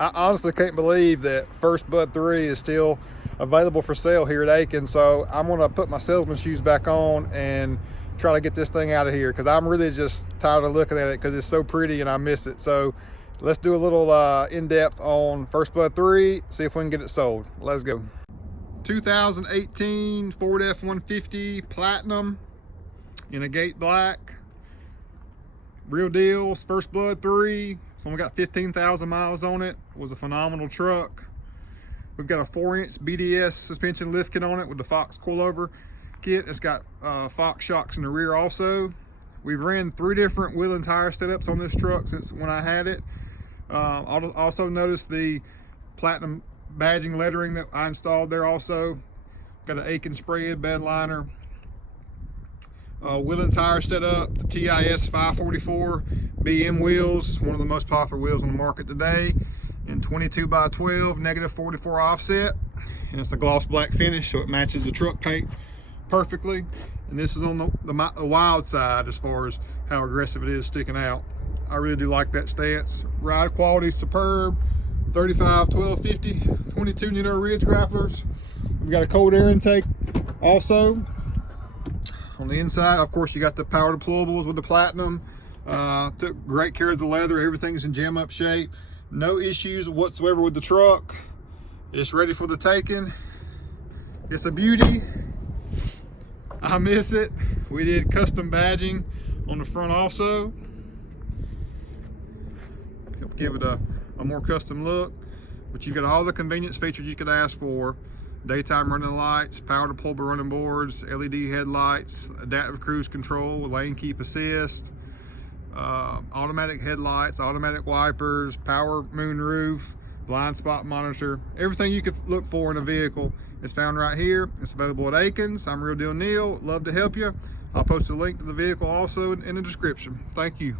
I honestly can't believe that First Bud 3 is still available for sale here at Akins. So I'm gonna put my salesman shoes back on and try to get this thing out of here, because I'm really just tired of looking at it because it's so pretty and I miss it. So let's do a little in-depth on First Bud 3, see if we can get it sold. Let's go. 2018 Ford F-150 Platinum in a Gate Black. Real deal, First Bud 3. It's only got 15,000 miles on it. It was a phenomenal truck. We've got a 4-inch BDS suspension lift kit on it with the Fox coilover kit. It's got Fox shocks in the rear also. We've ran 3 different wheel and tire setups on this truck since when I had it. Also noticed the platinum badging lettering that I installed there also. Got an Akins spread bed liner. Wheel and tire setup, the TIS 544 BM wheels. It's one of the most popular wheels on the market today, in 22x12, negative 44 offset, and it's a gloss black finish, so it matches the truck paint perfectly. And this is on the wild side as far as how aggressive it is sticking out. I really do like that stance. Ride quality superb. 35 1250 22 Nitto ridge grapplers. We've got a cold air intake also. On the inside, of course, you got the power deployables with the platinum. Took great care of the leather. Everything's in jam up shape. No issues whatsoever with the truck. It's ready for the taking. It's a beauty. I miss it. We did custom badging on the front also. Help give it a more custom look. But you got all the convenience features you could ask for. Daytime running lights, power deployable running boards, LED headlights, adaptive cruise control, lane keep assist, automatic headlights, automatic wipers, power moon roof, blind spot monitor. Everything you could look for in a vehicle is found right here. It's available at Akins. I'm Real Deal Neil. Love to help you. I'll post a link to the vehicle also in the description. Thank you.